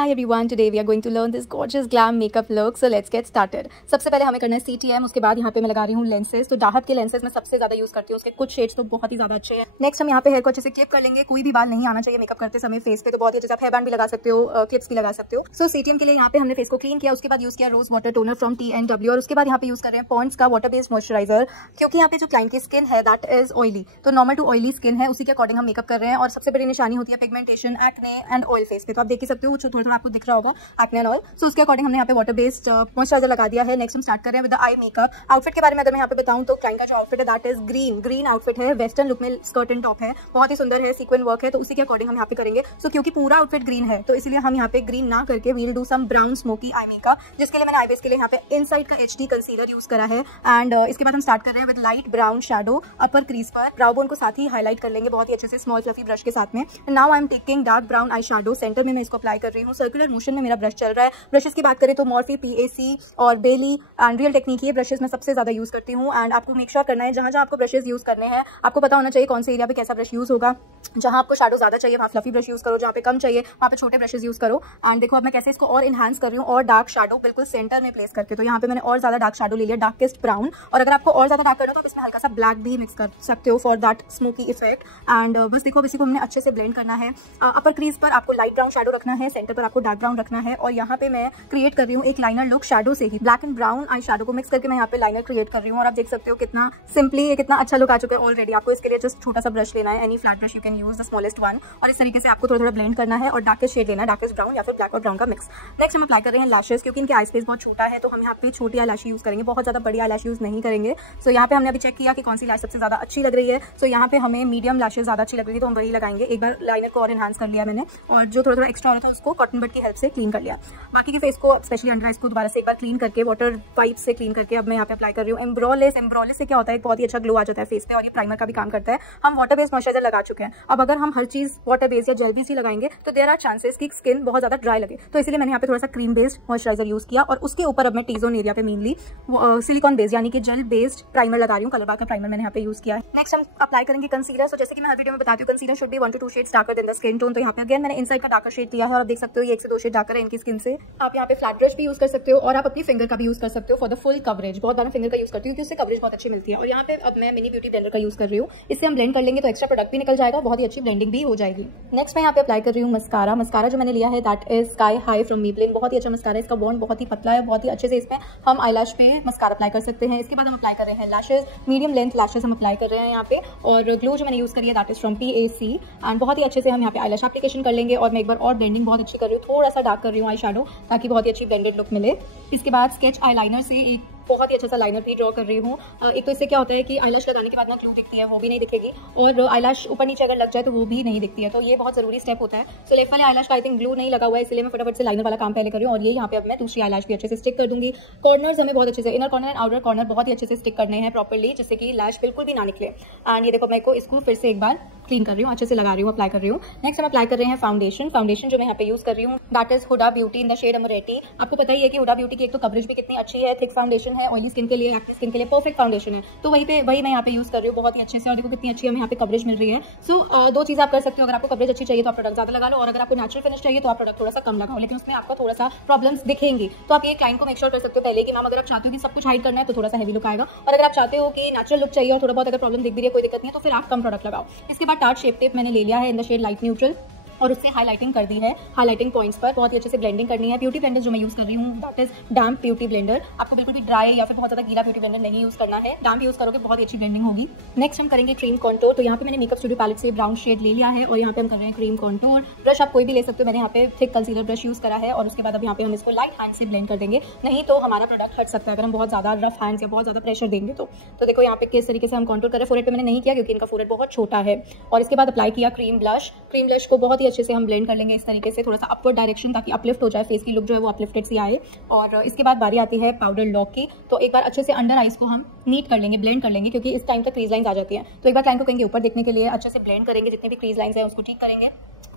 Hi everyone, today we are going to learn this gorgeous glam makeup look. So let's get started. सबसे पहले हमें करना है CTM, उसके बाद यहाँ पे मैं लगा रही हूँ लेंसेज। तो दाहत के लेंसेज मैं सबसे ज्यादा यूज करती हूँ, उसके कुछ शेड्स तो बहुत ही ज्यादा अच्छे हैं। नेक्स्ट हम यहाँ पे हेयर को अच्छे से क्लिप कर लेंगे। कोई भी बाल नहीं आना चाहिए मेकअप करते समय फेस पे, तो बहुत ही अच्छे से आप हेयर बैंड भी लगा सकते हो, क्लिप्स भी लगा सकते हो। सो CTM के लिए यहाँ पे हमने फेस को क्लीन किया, उसके बाद यूज किया rose water toner from TNW, और उसके बाद यहाँ पे यूज कर रहे हैं पॉन्ड्स का वाटर बेस्ड मॉइस्चराइजर, क्योंकि यहाँ पे जो क्लाइंट की स्किन है दैट इज ऑयली, तो नॉर्मल टू ऑयली स्किन है, उसी के अकॉर्डिंग हम मेकअप कर रहे हैं। और सबसे बड़ी निशानी होती है pigmentation, acne and oil face पे, तो आप देख ही सकते हो, थोड़ा थोड़ा आपको दिख रहा होगा एक्ने एंड ऑयल। सो उसके अकॉर्डिंग हमने यहाँ पे वाटर बेस्ड मॉइस्चराइजर लगा दिया है। नेक्स्ट हम स्टार्ट कर रहे हैं with the eye makeup. Outfit के बारे में अगर मैं यहाँ पे बताऊँ तो क्लाइंट का जो आउटफिट है दैट इज ग्रीन आउटफिट है, वेस्टर्न लुक में स्कर्ट एंड टॉप है, बहुत ही सुंदर है, सीक्वेंस वर्क है, तो उसी के अकॉर्डिंग हम यहाँ पे करेंगे। सो क्योंकि पूरा आउटफिट ग्रीन है तो इसलिए हम यहाँ पे ग्रीन ना करके we'll do some brown smoky eye makeup, जिसके लिए मैंने आई बेस के लिए यहाँ पे इनसाइड का HD कंसीलर यूज करा है। एंड इसके बाद हम स्टार्ट कर रहे हैं with light brown shadow upper crease पर, ब्राउ बोन को साथ ही हाईलाइट कर लेंगे बहुत ही अच्छे से स्मॉल फ्लफी ब्रश के साथ में। Now I am taking dark brown eye shadow, centre में मैं इसको अप्लाई कर रही हूँ, सर्कुलर मोशन में मेरा ब्रश चल रहा है। ब्रशेस की बात करें तो मॉर्फी, PAC और बेली एंड रियल टेक्निक, ये ब्रशेस मैं सबसे ज्यादा यूज करती हूँ। एंड आपको मेक श्योर करना है जहां जहां आपको ब्रशेस यूज करने हैं आपको पता होना चाहिए कौन से एरिया पे कैसा ब्रश यूज होगा। जहां आपको शैडो ज्यादा चाहिए वहां फ्लफी ब्रश यूज करो, जहां पे कम चाहिए वहां पे छोटे ब्रशेस यूज करो। एंड देखो अब मैं कैसे इसको और इनहांस कर रही हूँ, और डार्क शैडो बिल्कुल सेंटर में प्लेस करके, तो यहाँ पे मैंने और ज्यादा डार्क शैडो ले लिया, डार्केस्ट ब्राउन। और अगर आपको और ज्यादा डार्क करना हो तो इसमें हल्का सा ब्लैक भी मिक्स कर सकते हो for that smoky effect. And बस देखो अब इसी को हमने अच्छे से ब्लेंड करना है। अपर क्रीज पर आपको लाइट ब्राउन शैडो रखना है, सेंटर पर आपको डार्क ब्राउन रखना है, और यहाँ पे मैं क्रिएट कर रही हूँ एक लाइनर लुक शैडो से ही, black and brown eye shadow को मिक्स करके मैं यहाँ पे लाइनर क्रिएट कर रही हूँ। और आप देख सकते हो कितना सिंपली ये कितना अच्छा लुक आ चुका है ऑलरेडी। आपको इसके लिए जस्ट छोटा सा ब्रश लेना है, any flat brush you can use the smallest one, और इस तरीके से आपको थोड़ा थोड़ा ब्लेंड करना है और डार्केस्ट शेड लेना है, डार्केस्ट ब्राउन या फिर ब्लैक और ब्राउन का मिक्स। नेक्स्ट हम अप्लाई कर रहे हैं लैशेस, क्योंकि इनके आई स्पेस बहुत छोटा है तो हम यहाँ पे छोटी आई लैश यूज करेंगे, बहुत ज्यादा बड़ी आई लैश यूज नहीं करेंगे। सो यहाँ पे हमने अभी चेक किया कि कौन सी लैश सबसे ज्यादा अच्छी लग रही है। सो यहाँ पे हमें मीडियम लैशेस ज्यादा अच्छी लग रही है तो हम वही लगाएंगे। एक बार लाइनर को और एनहांस कर लिया मैंने, और जो थोड़ा थोड़ा एक्स्ट्रा हो रहा था उसको कॉटन बड की हेल्प से क्लीन कर लिया। बाकी के फेस को स्पेशली अंडर आइज को दोबारा से एक बार क्लीन करके वाटर पाइप से क्लीन करके अब मैं यहाँ पे अप्लाई कर रही हूँ एम्ब्रोलेस से क्या होता है, बहुत ही अच्छा ग्लो आ जाता है फेस पे, और ये प्राइमर का भी काम करता है। हम वाटर बेस्ड मॉइस्चराइजर लगा चुके हैं, अब अगर हम हर चीज वाटर बेस्ड या जेल बेस्ड ही लगाएंगे तो देयर आर चांसेस कि स्किन बहुत ज्यादा ड्राई लगे, तो इसलिए मैंने यहाँ पे थोड़ा सा क्रीम बेस्ड मॉइस्चराइजर यूज किया, और उसके ऊपर अब मैं टी जोन एरिया पे मेनली सिलिकॉन बेस्ड यानी कि जेल बेस्ड प्राइमर लगा रही हूँ, कलर बार का प्राइमर मैंने यहाँ पे यूज किया है। नेक्स्ट हम अप्लाई करेंगे कंसीलर। सो जैसे कि मैं हर वीडियो में बताती हूँ concealer should be 1 to 2 shades darker then the skin tone, तो यहाँ पे अगेन मैंने इनसाइड का डार्कर शेड लिया है, और आप देख सकते हो ये 1 से 2 शेड डार्कर है इनकी स्किन से। आप यहाँ पे फ्लैट ब्रश भी यूज कर सकते हो, और आप अपनी फिंगर का भी यूज कर सकते हो फॉर द फुल कवरेज। बहुत ज्यादा फिंगर का यूज करती हूँ क्योंकि उससे कवरेज बहुत अच्छी मिलती है। और यहाँ पे अब मैं मिनी ब्यूटी ब्लेंडर का यूज कर रही हूँ, इससे हम ब्लेंड कर लेंगे तो एक्स्ट्रा प्रोडक्ट भी निकल जाएगा, बहुत ही अच्छी ब्लेंडिंग भी हो जाएगी। नेक्स्ट मैं यहाँ पे अप्लाई कर रही हूँ मस्कारा जो मैंने लिया है that is sky high from Maybelline, बहुत ही अच्छा मस्कारा है, इसका बॉन्ड बहुत ही पतला है, बहुत ही अच्छे से इसमें हम आई लैश पे मस्कारा अप्लाई कर सकते हैं। इसके बाद हम अप्लाई कर रहे हैं लैशेज, मीडियम लेंथ लैशेज हम अप्लाई कर रहे हैं यहाँ पे, और ग्लो जो मैंने यूज करी है that is from PAC, and बहुत ही अच्छे से हम यहाँ पे आई लैश एप्लीकेशन कर लेंगे। और मैं एक बार और ब्लेंडिंग बहुत अच्छी कर रही हूँ, थोड़ा सा डार्क कर रही हूँ आई शैडो ताकि बहुत ही अच्छी ब्लेंडेड लुक मिले। इसके बाद स्केच आई लाइनर से एक बहुत ही अच्छा सा लाइनर भी ड्रॉ कर रही हूँ। एक तो इससे क्या होता है कि आईलैश लगाने के बाद ना ग्लू दिखती है वो भी नहीं दिखेगी, और आईलैश ऊपर नीचे अगर लग जाए तो वो भी नहीं दिखती है, तो ये बहुत जरूरी स्टेप होता है। सो लेफ्ट वाले आईलैश का आई थिंक ग्लू नहीं लगा हुआ है, इसलिए मैं फटाफट से लाइनर वाला काम पहले कर रही हूँ, और ये यहाँ पे अब मैं दूसरी आईलैश भी अच्छे से स्टिक कर दूंगी। कॉर्नर्स हमें बहुत अच्छे से, inner corner and outer corner बहुत ही अच्छे से स्टिक करने हैं प्रॉपर्ली, जिससे कि लैश बिल्कुल भी ना निकले। एंड ये देखो मैं इसको फिर से एक बार क्लीन कर रही हूँ, अच्छे से लगा रही हूँ, अप्लाई कर रही हूँ। नेक्स्ट हम अप्लाई कर रहे हैं फाउंडेशन जो मैं यहाँ पे यूज कर रही हूँ that is Huda Beauty in the shade Amrezy. आपको पता ही है कि हुडा ब्यूटी की एक तो कवरेज भी कितनी अच्छी है, थिक फाउंडेशन है, ऑयली स्किन के लिए, एक्ने स्किन के लिए परफेक्ट फाउंडेशन है, तो वही मैं यहाँ पे यूज कर रही हूँ बहुत ही अच्छे से, और देखो कितनी अच्छी हमें यहाँ पे कवरेज मिल रही है। सो दो चीज आप कर सकते हो, अगर आपको कवरेज अच्छी चाहिए तो आप प्रोडक्ट ज्यादा लगा लो, और अगर आपको नेचुरल फिनिश चाहिए तो आप प्रोडक्ट थोड़ा सा कम लगाओ, लेकिन उसमें आपको थोड़ा सा प्रॉब्लम्स दिखेंगी। तो आप ये क्लाइंट को मेक श्योर कर सकते हो पहले कि मैम अगर आप चाहते हो कि सब कुछ हाइड करना है तो थोड़ा सा हेवी लुक आएगा, और अगर आप चाहते हो कि नेचुरल लुक चाहिए और थोड़ा बहुत अगर प्रॉब्लम दिख भी रही है कोई दिक्कत नहीं है तो फिर आप कम प्रोडक्ट लगाओ। इसके बाद टार्ट शेप टेप मैंने ले लिया है in the shade light neutral, और उससे हाईलाइटिंग कर दी है, हाईलाइटिंग पॉइंट्स पर बहुत ही अच्छे से ब्लेंडिंग करनी है। ब्यूटी ब्लेंडर जो मैं यूज कर रही हूँ that is damp beauty blender, आपको बिल्कुल भी ड्राई या फिर बहुत ज्यादा गीला ब्यूटी ब्लेंडर नहीं यूज करना है, डैम्प यूज करोगे बहुत ही अच्छी ब्लेंडिंग होगी। नेक्स्ट हम करेंगे क्रीम कॉन्टोर, तो यहाँ पे मैंने मेकअप स्टूडियो पैलेट से ब्राउन शेड ले लिया है, और यहाँ पे हम कर रहे हैं क्रीम कॉन्टोर। ब्रश आप कोई भी ले सकते हो, मैंने यहाँ पे थिक कंसीलर ब्रश यूज करा है, और उसके बाद अब यहाँ पे हम इसको लाइट हैंड से ब्लेंड कर देंगे, नहीं तो हमारा प्रोडक्ट हट सकता है अगर हम बहुत ज्यादा रफ हैंड या बहुत ज्यादा प्रेशर देंगे तो देखो यहाँ पे किस तरीके से हम कॉन्टोर कर रहे हैं। फोरहेड पे मैंने नहीं किया क्योंकि इनका फोरहेड बहुत छोटा है। और इसके बाद अप्लाई किया क्रीम ब्लश को बहुत ही अच्छे से हम ब्लेंड कर लेंगे इस तरीके से, थोड़ा सा अपवर्ड डायरेक्शन ताकि अपलिफ्ट हो जाए, फेस की लुक जो है वो अपलिफ्टेड सी आए। और इसके बाद बारी आती है पाउडर लॉक की, तो एक बार अच्छे से अंडर आइज को हम नीट कर लेंगे, ब्लेंड कर लेंगे, क्योंकि इस टाइम तक क्रीज लाइंस आ जाती हैं, तो एक बार क्लाइंट को कहेंगे ऊपर देखने के लिए अच्छे से ब्लेंड करेंगे, जितने भी क्रीज लाइंस हैं उसको ठीक करेंगे।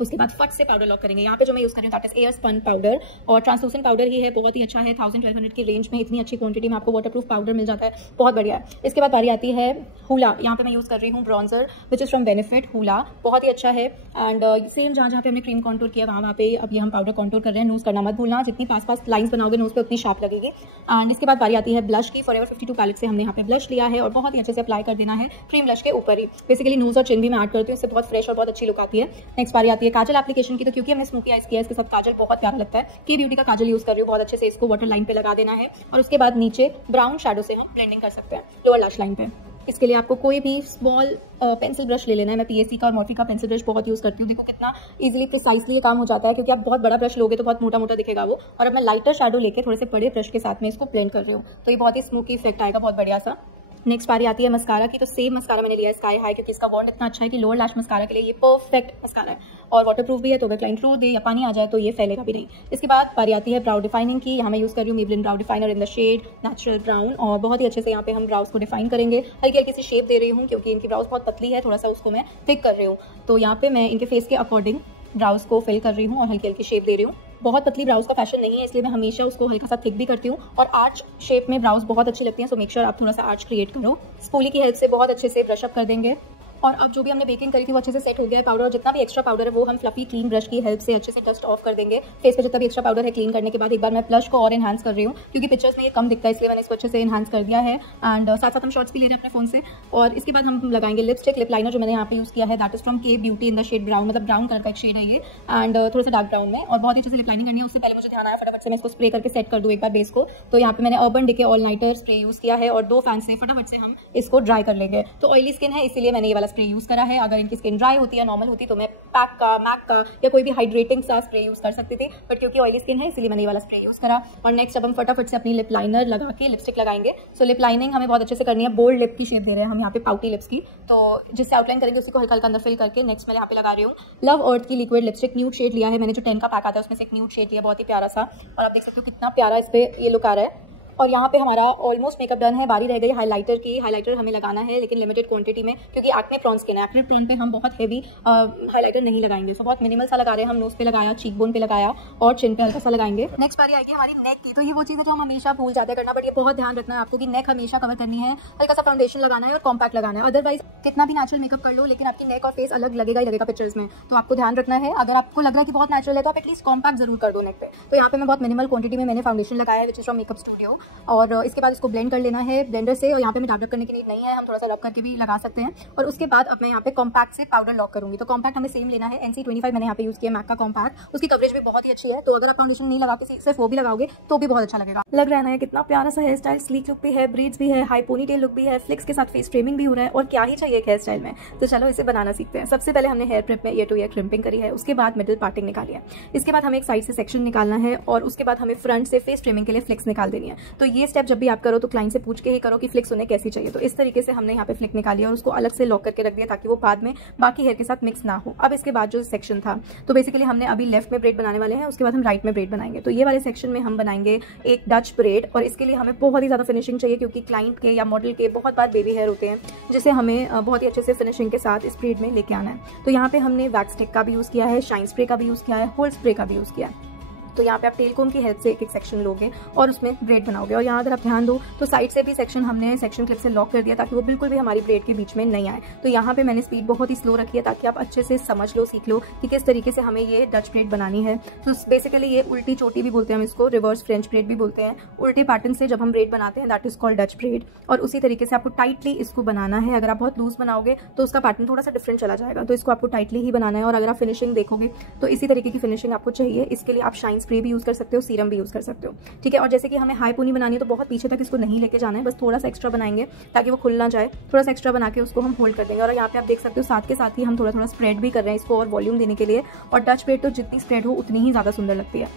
उसके बाद फट से पाउडर लॉक करेंगे। यहाँ पे जो मैं यूज़ कर रही हूँ that is air spun powder, और ट्रांसलूसेंट पाउडर ही है, बहुत ही अच्छा है। 1000-1200 की रेंज में इतनी अच्छी क्वांटिटी में आपको वाटरप्रूफ पाउडर मिल जाता है, बहुत बढ़िया है। इसके बाद बारी आती है हूला। यहाँ पे मैं यूज़ कर रही हूँ bronzer which is from Benefit Hoola, बहुत ही अच्छा है। एंड सेम जहाँ पे हमने क्रीम कॉन्टूर किया वहाँ पे अब ये हम पाउडर कॉन्टूर कर रहे हैं। नोज करना मत भूलना, जितनी पास लाइन्स बनाओगे नोज पे उतनी शार्प लगेगी। एंड इसके बाद बारी आती है ब्लश की। फॉरएवर 52 पैलेट से हमने यहाँ पे ब्लश लिया है और बहुत ही अच्छे से अप्लाई कर देना है क्रीम ब्लश के ऊपर ही। बेसिकली नोज और चिन भी मैं ऐड करती हूँ, इससे बहुत फ्रेश और बहुत अच्छी लुक आती है। नेक्स्ट बारी आती है काजल एप्लीकेशन की। तो क्योंकि हमने स्मोकी आइज किया है, इसके साथ काजल बहुत प्यारा लगता है। की ब्यूटी का काजल यूज कर रही हूँ, बहुत अच्छे से इसको वाटर लाइन पे लगा देना है और उसके बाद नीचे ब्राउन शैडो से हम ब्लेंडिंग कर सकते हैं लोअर लैश लाइन पे। इसके लिए आपको कोई भी स्मॉल पेंसिल ब्रश ले लेना है। मैं पीएसी का और मॉर्फी का पेंसिल ब्रश बहुत यूज़ करती हूँ। देखो कितना इजीली प्रिसाइसली ये काम हो जाता है, क्योंकि आप बहुत बड़ा ब्रश लोगे तो बहुत मोटा मोटा दिखेगा वो। और अब मैं लाइटर शैडो लेके थोड़े से बड़े ब्रश के साथ में इसको ब्लेंड कर रही हूँ, तो ये बहुत ही स्मोकी इफेक्ट आएगा, बहुत बढ़िया सा। नेक्स्ट बारी आती है मस्कारा की। तो सेम मस्कारा मैंने लिया है स्काई हाई, क्योंकि इसका बॉन्ड इतना अच्छा है कि लोअर लैश मस्कारा के लिए ये परफेक्ट मस्कारा है और वाटरप्रूफ भी है, तो अगर क्लाइंट रो दे या पानी आ जाए तो ये फैलेगा भी नहीं। इसके बाद बारी आती है ब्राउ डिफाइनिंग की। यहाँ मैं यूज़ कर रही हूँ Maybelline brow definer in the shade natural brown, और बहुत ही अच्छे से यहाँ पे हम ब्राउज को डिफाइन करेंगे। हल्की हल्की सी शेप दे रही हूँ क्योंकि इनकी ब्राउज बहुत पतली है, थोड़ा सा उसको मैं थिक कर रही हूँ। तो यहाँ पे मैं इनके फेस के अकॉर्डिंग ब्राउज को फिल कर रही हूँ और हल्की हल्की शेप दे रही हूँ। बहुत पतली ब्राउज का फैशन नहीं है, इसलिए मैं हमेशा उसको हल्का सा थिक भी करती हूँ। और आर्च शेप में ब्राउज बहुत अच्छी लगती हैं, सो मेक श्योर आप थोड़ा सा आर्च क्रिएट करो। स्पूली की हेल्प से बहुत अच्छे से ब्रश अप कर देंगे। और अब जो भी हमने बेकिंग करी थी वो अच्छे से सेट हो गया है पाउडर, और जितना भी एक्स्ट्रा पाउडर है वो हम फ्लफी क्लीन ब्रश की हेल्प से अच्छे से डस्ट ऑफ कर देंगे। फेस पे जितना भी एक्स्ट्रा पाउडर है क्लीन करने के बाद एक बार मैं ब्लश को और एनहांस कर रही हूँ, क्योंकि पिक्चर्स में ये कम दिखता है, इसलिए मैंने इसको अच्छे से एनहांस कर दिया है। एंड साथ साथ हम शॉट्स भी ले रहे हैं अपने फोन से। और इसके बाद हम लगाएंगे लिपस्टिक। लिप लाइनर जो मैंने यहाँ पे यूज़ किया है that is from K beauty in the shade brown, मतलब ब्राउन कलर का एक शेड है ये, एंड थोड़ा सा डार्क ब्राउन में, और बहुत अच्छे से लिप लाइनिंग करनी है। उससे पहले मुझे ध्यान आया फटाफट से मैं इसको स्प्रे करके सेट कर दूँ एक बार बेस को। तो यहाँ पे मैंने Urban Decay all nighter spray use किया है और 2 फैन से फटाफट से हम इसको ड्राई कर लेंगे। तो ऑयली स्किन है इसीलिए मैंने ये वाला स्प्रे यूज़ करा है। अगर इनकी स्किन ड्राई होती है नॉर्मल होती तो मैं पैक का, मैक का या कोई भी हाइड्रेटिंग सा स्प्रे यूज कर सकती थी, बट क्योंकि ऑयली स्किन है इसीलिए मैंने ये वाला स्प्रे यूज करा। और नेक्स्ट अब हम फटाफट से अपनी लिप लाइनर लगा के लिपस्टिक लगाएंगे। सो लिप लाइनिंग हमें बहुत अच्छे से करनी है, बोल्ड लिप की शेप दे रहे हैं हम यहाँ पे पाउटी लिप्स की, तो जिससे आउटलाइन करेंगे उसी को हल्का हल्का अंदर फिल करके। नेक्स्ट मैं यहाँ पे लगा रही हूँ लव अर्थ की लिक्विड लिपस्टिक, न्यूड शेड लिया है मैंने, जो 10 का पैक आता है उसमें से एक न्यूड शेड लिया, बहुत ही प्यारा सा। और आप देख सकते हो कितना प्यारा इस पे ये लुक आ रहा है। और यहाँ पे हमारा ऑलमोस्ट मेकअप डन है। बारी रह गई हाइलाइटर की। हाइलाइटर हमें लगाना है लेकिन लिमिटेड क्वांटिटी में, क्योंकि एक्ने प्रोन स्किन है। एक्ने प्रोन पे हम बहुत हेवी हाइलाइटर नहीं लगाएंगे, सो बहुत मिनिमल सा लगा रहे हैं हम। नोज पे लगाया, चीक बोन पे लगाया और चिन पे हल्का सा लगाएंगे। नेक्स्ट बारी आएगी हमारी नेक की। तो ये वो चीज़ है जो हम हमेशा भूल जाते हैं करना, बट ये बहुत ध्यान रखना है आपको कि नेक हमेशा कवर करनी है। हल्का सा फाउंडेशन लगाना है और कॉम्पैक्ट लगाना है। अदरवाइज कितना भी नेचुरल मेकअप कर लो लेकिन आपकी नेक और फेस अलग लगेगा ही लगेगा पिक्चर्स में, तो आपको ध्यान रखना है। अगर आपको लग रहा है कि बहुत नेचुरल है तो आप एटलीस्ट कॉम्पैक्ट जरूर कर दो नेक पे। तो यहाँ पे मैं बहुत मिनिमल क्वांटिटी में मैंने फाउंडेशन लगाया है which is from makeup studio, और इसके बाद इसको ब्लेंड कर लेना है ब्लेंडर से। और यहाँ पे मैं डब करने की नीड नहीं है, हम थोड़ा सा रब करके भी लगा सकते हैं। और उसके बाद अब मैं यहाँ पे कॉम्पैक्ट से पाउडर लॉक करूंगी। तो कॉम्पैक्ट हमें सेम लेना है, NC25 मैंने यहाँ पे यूज किया मैक का कॉम्पैक्ट। उसकी कवरेज भी बहुत ही अच्छी है, तो अगर आप फाउंडेशन नहीं लगा के सिर्फ वो भी लगाओगे तो भी बहुत अच्छा लगेगा। लग रहा है कितना प्यारा सा हेयर स्टाइल, स्लीक लुक भी है, ब्रीड्स भी है, हाई पोनी टेल लुक भी है, फ्लिक्स के साथ फेस फ्रेमिंग भी हो रहा है, और क्या ही चाहिए एक हेयर स्टाइल में। तो चलो इसे बनाना सीखते हैं। सबसे पहले हमने हेयर प्रिप में ईयर टू ईयर क्रिम्पिंग करी है, उसके बाद मिडिल पार्टिंग निकाली है, इसके बाद हमें एक साइड से सेक्शन निकालना है, और उसके बाद हमें फ्रंट से फेस फ्रेमिंग के लिए फ्लिक्स निकाल देनी है। तो ये स्टेप जब भी आप करो तो क्लाइंट से पूछ के ही करो कि फ्लिक्स उन्हें कैसी चाहिए। तो इस तरीके से हमने यहाँ पे फ्लिक निकाली और उसको अलग से लॉक करके रख दिया ताकि वो बाद में बाकी हेयर के साथ मिक्स ना हो। अब इसके बाद जो सेक्शन था, तो बेसिकली हमने अभी लेफ्ट में ब्रेड बनाने वाले हैं, उसके बाद हम राइट में ब्रेड बनाएंगे। तो ये वाले सेक्शन में हम बनाएंगे एक डच ब्रेड, और इसके लिए हमें बहुत ही ज़्यादा फिनिशिंग चाहिए, क्योंकि क्लाइंट के या मॉडल के बहुत बार बेबी हेयर होते हैं जिसे हमें बहुत ही अच्छे से फिनिशिंग के साथ इस ब्रेड में लेके आना है। तो यहाँ पे हमने वैक्स स्टिक का भी यूज़ किया है, शाइन स्प्रे का भी यूज़ किया है, होल स्प्रे का भी यूज़ किया है। तो यहाँ पे आप टेल कोम की हेल्प से एक एक सेक्शन लोगे और उसमें ब्रेड बनाओगे। और यहाँ अगर आप ध्यान दो तो साइड से भी सेक्शन हमने सेक्शन क्लिप से लॉक कर दिया ताकि वो बिल्कुल भी हमारी ब्रेड के बीच में नहीं आए। तो यहाँ पे मैंने स्पीड बहुत ही स्लो रखी है ताकि आप अच्छे से समझ लो, सीख लो कि किस तरीके से हमें ये डच ब्रेड बनानी है। तो बेसिकली ये उल्टी चोटी भी बोलते हैं हम इसको, रिवर्स फ्रेंच ब्रेड भी बोलते हैं। उल्टे पैटर्न से जब हम ब्रेड बनाते हैं that is called Dutch bread. और उसी तरीके से आपको टाइटली इसको बनाना है। अगर आप बहुत लूज बनाओगे तो उसका पैटर्न थोड़ा सा डिफरेंट चला जाएगा, तो इसको आपको टाइटली ही बनाना है। और अगर आप फिनिशिंग देखोगे तो इसी तरीके की फिनिशिंग आपको चाहिए। इसके लिए आप शाइन स्प्रे भी यूज़ कर सकते हो, सीरम भी यूज़ कर सकते हो, ठीक है। और जैसे कि हमें हाई पोनी बनानी है तो बहुत पीछे तक इसको नहीं लेके जाना है, बस थोड़ा सा एक्स्ट्रा बनाएंगे ताकि वो खुल ना जाए। थोड़ा सा एक्स्ट्रा बना के उसको हम होल्ड कर देंगे। और यहाँ पे आप देख सकते हो साथ के साथ ही हम थोड़ा थोड़ा स्प्रेड भी कर रहे हैं इसको और वॉल्यूम देने के लिए। और डच ब्रेड तो जितनी स्प्रेड हो उतनी ही ज़्यादा सुंदर लगती है।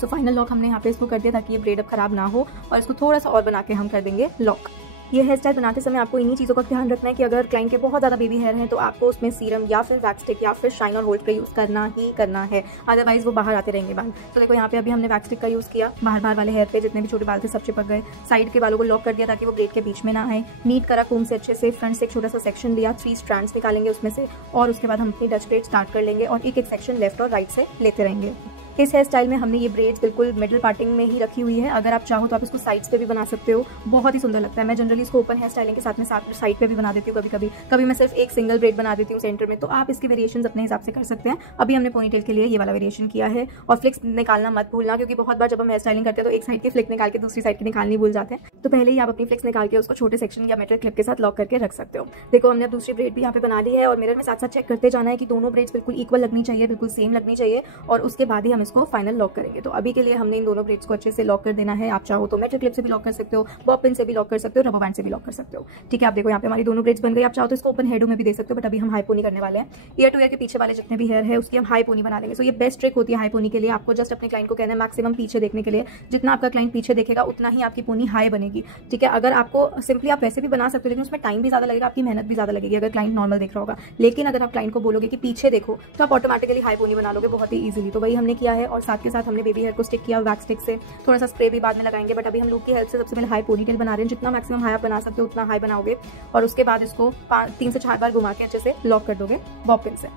सो फाइनल लॉक हमने यहाँ पे इसको कर दिया ताकि ये ब्रेड अब खराब ना हो, और इसको थोड़ा सा और बना के हम कर देंगे लॉक। ये हेयर स्टाइल बनाते समय आपको इन्हीं चीज़ों का ध्यान रखना है कि अगर क्लाइंट के बहुत ज़्यादा बेबी हेयर हैं तो आपको उसमें सीरम या फिर वैक्स स्टिक या फिर शाइन और होल्ड स्प्रे यूज़ करना ही करना है, अदरवाइज वो बाहर आते रहेंगे बाल। तो देखो यहाँ पे अभी हमने वैक्स स्टिक का यूज़ किया, बाहर वाले हेयर पे जितने भी छोटे बाल थे सब चिपक गए। साइड के बालों को लॉक कर दिया ताकि वो ब्रेड के बीच में ना आए। नीट करा कोम से अच्छे से, फ्रंट से एक छोटा सा सेक्शन लिया, 3 स्ट्रैंड्स निकालेंगे उसमें से, और उसके बाद हम अपनी डच ब्रेड स्टार्ट कर लेंगे और एक एक सेक्शन लेफ्ट और राइट से लेते रहेंगे। इस हेयर स्टाइल में हमने ये ब्रेड्स बिल्कुल मिडिल पार्टिंग में ही रखी हुई है। अगर आप चाहो तो आप इसको साइड्स पे भी बना सकते हो, बहुत ही सुंदर लगता है। मैं जनरली इसको ओपन हेयर स्टाइलिंग के साथ में साइड पे भी बना देती हूँ। कभी मैं सिर्फ एक सिंगल ब्रेड बना देती हूँ सेंटर में, तो आप इसके वेरिएशन अपने हिसाब से कर सकते हैं। अभी हमने पोनीटेल के लिए ये वाला वेरिएशन किया है। और फ्लिक्स निकालना मत भूलना, क्योंकि बहुत बार जब हम हेयर स्टाइलिंग करते हैं तो एक साइड की फ्लिक निकाल के दूसरी साइड की निकालनी भूल जाते हैं। तो पहले ही आप अपनी फ्लिक्स निकाल के उसको छोटे सेक्शन या मेटल क्लिप के साथ लॉक करके रख सकते हो। देखो हमने दूसरी ब्रेड भी यहाँ पे बना ली है और मिरर में साथ साथ चेक करते जाना है कि दोनों ब्रेड्स बिल्कुल इक्वल लगनी चाहिए, बिल्कुल सेम लगनी चाहिए, और उसके बाद ही हम इसको फाइनल लॉक करेंगे। तो अभी के लिए हमने इन दोनों ब्रेड्स को अच्छे से लॉक कर देना है। आप चाहो तो मेटल क्लिप से भी लॉक कर सकते हो, बॉब पिन से भी लॉक कर सकते हो, रबर बैंड से भी लॉक कर सकते हो। ठीक है, आप देखो यहाँ पे हमारी दोनों ब्रेड्स बन गई। आप चाहो तो इसको ओपन हेडो में भी दे सकते हो, बट अभी हम हाई पोनी करने वाले हैं। ईयर टू ईयर के पीछे वाले जितने भी हेयर है उसकी हम हाई पोनी बना लेंगे। सो ये बेस्ट ट्रिक होती है हाई पोनी के लिए। आपको जस्ट अपने क्लाइंट को कहना है मैक्सिमम पीछे देखने के लिए, जितना आपका क्लाइंट पीछे देखेगा उतना ही आपकी पोनी हाई बनेगी। ठीक है, अगर आपको सिंपली आप वैसे भी बना सकते हो, लेकिन उसमें टाइम भी ज़्यादा लगेगा, आपकी मेहनत भी ज़्यादा लगेगी अगर क्लाइंट नॉर्मल देख रहा होगा। लेकिन अगर आप क्लाइंट को बोलोगे कि पीछे देखो, तो आप ऑटोमेटिकली हाई पोनी बना लोगे बहुत ही ईजिली। तो वही हमने किया है, और साथ के साथ हमने बेबी हेयर को स्टिक किया वैक्स स्टिक से। थोड़ा सा स्प्रे भी बाद में लगाएंगे, बट अभी हम लोग की हेल्प से सबसे पहले हाई पोनीटेल बना रहे हैं। जितना मैक्सिमम हाई आप बना सकते हो उतना हाई बनाओगे, और उसके बाद इसको 3 से 4 बार घुमा के अच्छे से लॉक कर दोगे बॉब पिन से।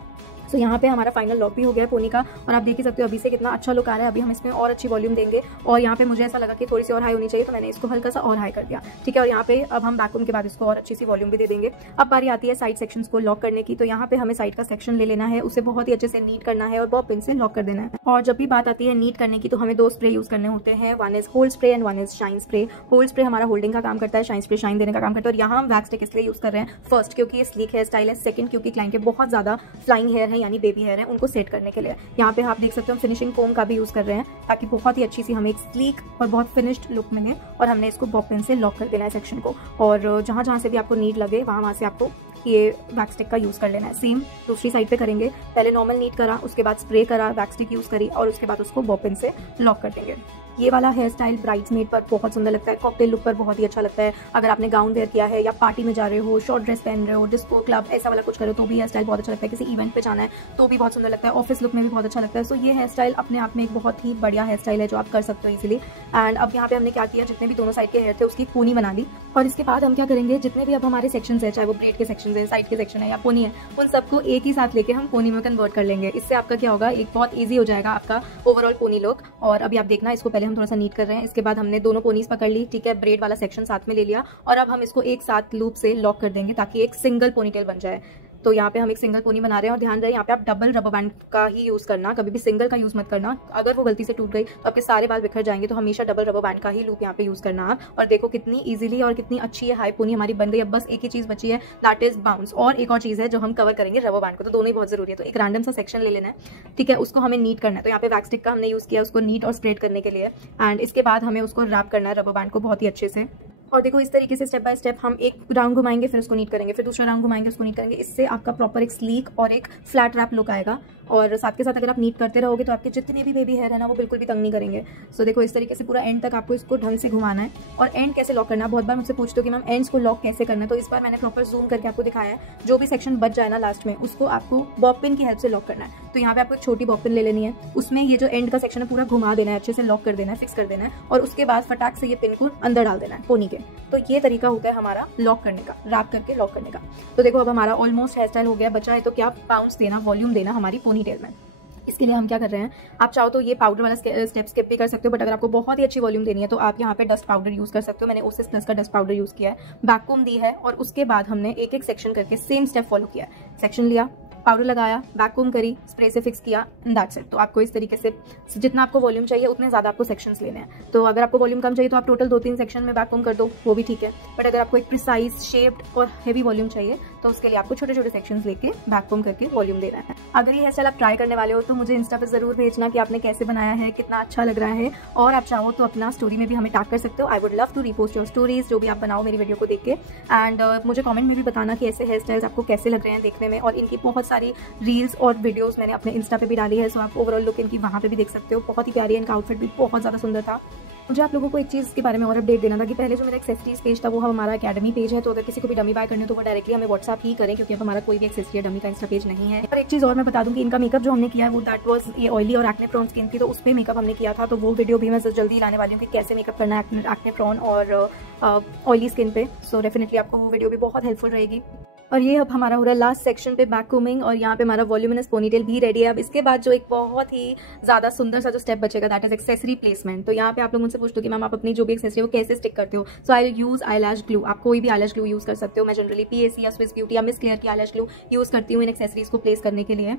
सो यहाँ पे हमारा फाइनल लॉक भी हो गया है पोनी का, और आप देख ही सकते हो अभी से कितना अच्छा लुक आ रहा है। अभी हम इसमें और अच्छी वॉल्यूम देंगे, और यहाँ पे मुझे ऐसा लगा कि थोड़ी सी और हाई होनी चाहिए, तो मैंने इसको हल्का सा और हाई कर दिया। ठीक है, और यहाँ पे अब हम बैककॉम के बाद इसको और अच्छी सी वॉल्यूम भी दे देंगे। अब बारी आती है साइड सेक्शंस को लॉक करने की। तो यहाँ पे हमें साइड का सेक्शन ले लेना है, उसे बहुत ही अच्छे से नीट करना है और बॉब पिन से लॉक कर देना है। और जब भी बात आती है नीट करने की, तो हमें 2 स्प्रे यूज़ करने होते हैं। One is hold spray and one is shine spray. Hold spray हमारा होल्डिंग का काम करता है, शाइन स्प्रे शाइन देने का काम करता है। और यहाँ हम वैक्स स्टिक इसलिए यूज़ कर रहे हैं, फर्स्ट क्योंकि ये स्लीक हेयर स्टाइल है, सेकंड क्योंकि क्लाइंट के बहुत ज़्यादा फ्लाइंग हेयर है यानी बेबी हेयर है, को सेट करने के लिए। यहाँ पे आप देख सकते हो हम फिनिशिंग कोम का भी यूज कर रहे हैं, ताकि बहुत ही अच्छी सी हमें एक स्लीक और बहुत फिनिश्ड लुक मिले। और हमने इसको बॉब पिन से लॉक कर देना है सेक्शन को, और जहाँ जहाँ से भी आपको नीड लगे वहाँ से आपको ये वैक्स स्टिक का यूज़ कर लेना है। सेम दूसरी साइड पे करेंगे, पहले नॉर्मल नीट करा, उसके बाद स्प्रे करा, वैक्स स्टिक यूज़ करी, और उसके बाद उसको बॉब पिन से लॉक कर देंगे। ये वाला हेयर स्टाइल ब्राइड्समेड पर बहुत सुंदर लगता है, कॉकटेल लुक पर बहुत ही अच्छा लगता है। अगर आपने गाउन वेयर किया है या पार्टी में जा रहे हो, शॉर्ट ड्रेस पहन रहे हो, डिस्को क्लब ऐसा वाला कुछ करो तो भी हेयर स्टाइल बहुत अच्छा लगता है। किसी इवेंट पे जाना है तो भी बहुत सुंदर लगता है, ऑफिस लुक में भी बहुत अच्छा लगता है। सो ये हेयर स्टाइल अपने आप में एक बहुत ही बढ़िया हेयर स्टाइल है जो आप कर सकते हो इजीली। एंड अब यहाँ पे हमने क्या किया, जितने भी दोनों साइड के हेयर थे उसकी पोनी बना ली, और इसके बाद हम क्या करेंगे, जितने भी अब हमारे सेक्शंस है, चाहे वो ब्रेड के सेक्शन है, साइड के सेक्शन है या पोनी है, उन सबको एक ही साथ लेके हम पोनी में कन्वर्ट कर लेंगे। इससे आपका क्या होगा, एक बहुत ईजी हो जाएगा आपका ओवरऑल पोनी लुक। और अभी आप देखना, इसको पहले हम थोड़ा सा नीट कर रहे हैं, इसके बाद हमने दोनों पोनीज पकड़ ली। ठीक है, ब्रेड वाला सेक्शन साथ में ले लिया, और अब हम इसको एक साथ लूप से लॉक कर देंगे ताकि एक सिंगल पोनीटेल बन जाए। तो यहाँ पे हम एक सिंगल पोनी बना रहे हैं, और ध्यान रहे यहाँ पे आप डबल रबर बैंड का ही यूज़ करना, कभी भी सिंगल का यूज़ मत करना। अगर वो गलती से टूट गई तो आपके सारे बाल बिखर जाएंगे। तो हमेशा डबल रबर बैंड का ही लूप यहाँ पे यूज़ करना आप। और देखो कितनी इजीली और कितनी अच्छी है हाई पोनी हमारी बन गई। अब बस एक ही चीज़ बची है, दैट इज बाउंस। और एक और चीज़ है जो हम कवर करेंगे रबर बैंड को, तो दोनों ही बहुत जरूरी है। तो एक रैंडम सा सेक्शन ले लेना है, ठीक है, उसको हमें नीट करना है। तो यहाँ पे वैक्स स्टिक का हमने यूज़ किया उसको नीट और स्प्रेड करने के लिए, एंड इसके बाद हमें उसको रैप करना है रबर बैंड को बहुत ही अच्छे से। और देखो इस तरीके से स्टेप बाय स्टेप हम एक राउंड घुमाएंगे, फिर उसको नीट करेंगे, फिर दूसरा राउंड घुमाएंगे, उसको नीट करेंगे। इससे आपका प्रॉपर एक स्लीक और एक फ्लैट रैप लुक आएगा। और साथ के साथ अगर आप नीट करते रहोगे तो आपके जितने भी बेबी हेयर है ना वो बिल्कुल भी तंग नहीं करेंगे। सो देखो इस तरीके से पूरा एंड तक आपको इसको ढंग से घुमाना है। और एंड कैसे लॉक करना है, बहुत बार मुझसे पूछते हो कि मैम एंड्स को लॉक कैसे करना है, तो इस बार मैंने प्रॉपर जूम करके आपको दिखाया है। जो भी सेक्शन बच जाए ना लास्ट में, उसको आपको बॉब पिन की हेल्प से लॉक करना है। तो यहाँ पे आपको एक छोटी बॉब पिन ले लेनी है, उसमें ये जो एंड का सेक्शन है पूरा घुमा देना है, अच्छे से लॉक कर देना है, फिक्स कर देना है, और उसके बाद फटाक से ये पिन को अंदर डाल देना है पोनी के। तो ये तरीका होता है हमारा लॉक करने का, रैप करके लॉक करने का। तो देखो अब हमारा ऑलमोस्ट हेयर स्टाइल हो गया, बचा है तो क्या बाउंस देना, वॉल्यूम देना हमारी पोनी टेल में। इसके लिए हम क्या कर रहे हैं, आप चाहो तो ये पाउडर वाला स्टेप स्किप भी कर सकते हो, बट अगर आपको बहुत ही अच्छी वॉल्यूम देनी है तो आप यहाँ पे डस्ट पाउडर यूज़ कर सकते हो। मैंने ओसिस प्लस का डस्ट पाउडर यूज़ किया है, बैककोम दी है, और उसके बाद हमने एक एक सेक्शन करके सेम स्टेप फॉलो किया। सेक्शन लिया, पाउडर लगाया, बैककोम करी, स्प्रे से फिक्स किया, दैट्स इट। तो आपको इस तरीके से जितना आपको वॉल्यूम चाहिए उतने ज़्यादा आपको सेक्शंस लेने हैं। तो अगर आपको वॉल्यूम कम चाहिए तो आप टोटल 2-3 सेक्शन में बैककोम कर दो, वो भी ठीक है। बट अगर आपको एक प्रिसाइज शेप्ड और हेवी वॉल्यूम चाहिए तो उसके लिए आपको छोटे छोटे सेक्शंस लेके बैककोम करके वॉल्यूम देना है। अगर ये हेयर स्टाइल आप ट्राई करने वाले हो तो मुझे इंस्टा पर जरूर भेजना कि आपने कैसे बनाया है, कितना अच्छा लग रहा है। और आप चाहो तो अपना स्टोरी में भी हमें टैग कर सकते हो। I would love to repost your stories, जो भी आप बनाओ मेरी वीडियो को देख के। एंड मुझे कमेंट में भी बताना कि ऐसे हेयर स्टाइल्स आपको कैसे लग रहे हैं देखने में। और इनकी बहुत सारी रील्स और वीडियोस मैंने अपने इंस्टा पे भी डाली है, सो आप ओवरऑल लुक इनकी वहाँ पे भी देख सकते हो। बहुत ही प्यारी, इनका आउटफिट भी बहुत ज़्यादा सुंदर था। मुझे आप लोगों को एक चीज़ के बारे में और अपडेट देना था कि पहले जो मेरा एक्सेसरीज पेज था वो हमारा अकेडमी पेज है, तो अगर किसी को भी डमी बाय करनी हो तो वो डायरेक्टली हमें व्हाट्सअप ही करें, क्योंकि अब हमारा कोई भी एक्सेसरी डमी का इंस्टा पेज नहीं है। और एक चीज़ और मैं बता दूँ कि इनका मेकअप जो हमने किया है वो दैट वाज ये ऑयली और एक्ने प्रोन स्किन थी, तो उस पर मेकअप हमने किया था, तो वो वीडियो भी मैं जल्दी लाने वाली हूँ कि कैसे मेकअप करना है एक्ने प्रोन और ऑयली स्किन पे। सो डेफिनेटली आपको वो वीडियो भी बहुत हेल्पफुल रहेगी। और ये अब हमारा हो रहा है लास्ट सेक्शन पे बैक कोमिंग, और यहाँ पे हमारा वॉल्यूमिनस पोनीटेल भी रेडी है। अब इसके बाद जो एक बहुत ही ज़्यादा सुंदर सा जो स्टेप बचेगा दैट इज एक्सेसरी प्लेसमेंट। तो यहाँ पे आप लोग मुझसे पूछते हो कि मैम आप अपनी जो भी एक्सेसरी वो कैसे स्टिक करते हो। सो आई यूज़ आई लैश ग्लू। आप कोई भी आई लैश ग्लू यूज़ कर सकते हो। मैं जनरली PAC या स्विस ब्यूटी या मिस क्लियर की आई लैश ग्लू यूज़ करती हूँ इन एक्सेसरीज को प्लेस करने के लिए।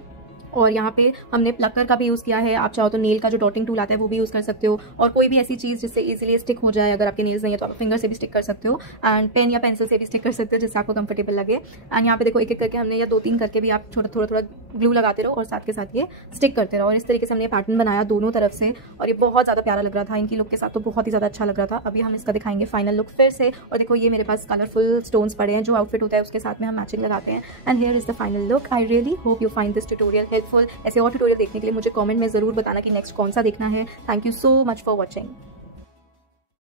और यहाँ पे हमने प्लकर का भी यूज़ किया है। आप चाहो तो नेल का जो डॉटिंग टूल आता है वो भी यूज़ कर सकते हो, और कोई भी ऐसी चीज़ जिससे इजीली स्टिक हो जाए। अगर आपके नेल्स नहीं है तो आप फिंगर से भी स्टिक कर सकते हो, एंड पेन या पेंसिल से भी स्टिक कर सकते हो जिससे आपको कंफर्टेबल लगे। एंड यहाँ पे देखो एक एक करके हमने या 2-3 करके भी आप थोड़ा ग्लू लगाते रहो और साथ के साथ ये स्टिक करते रहो। और इस तरीके से हमने पैटर्न बनाया दोनों तरफ से, और ये बहुत ज़्यादा प्यारा लग रहा था। इनकी लुक के साथ तो बहुत ही ज़्यादा अच्छा लग रहा था। अभी हम इसका दिखाएंगे फाइनल लुक फिर से। और देखो ये मेरे पास कलरफुल स्टोन्स पड़े हैं, जो आउटफिट होता है उसके साथ में हम मैचिंग लगाते हैं। And here is the final look. I really hope you find this tutorial helpful. ऐसे और ट्यूटोरियल देखने के लिए मुझे कमेंट में ज़रूर बताना कि नेक्स्ट कौन सा देखना है। Thank you so much for watching.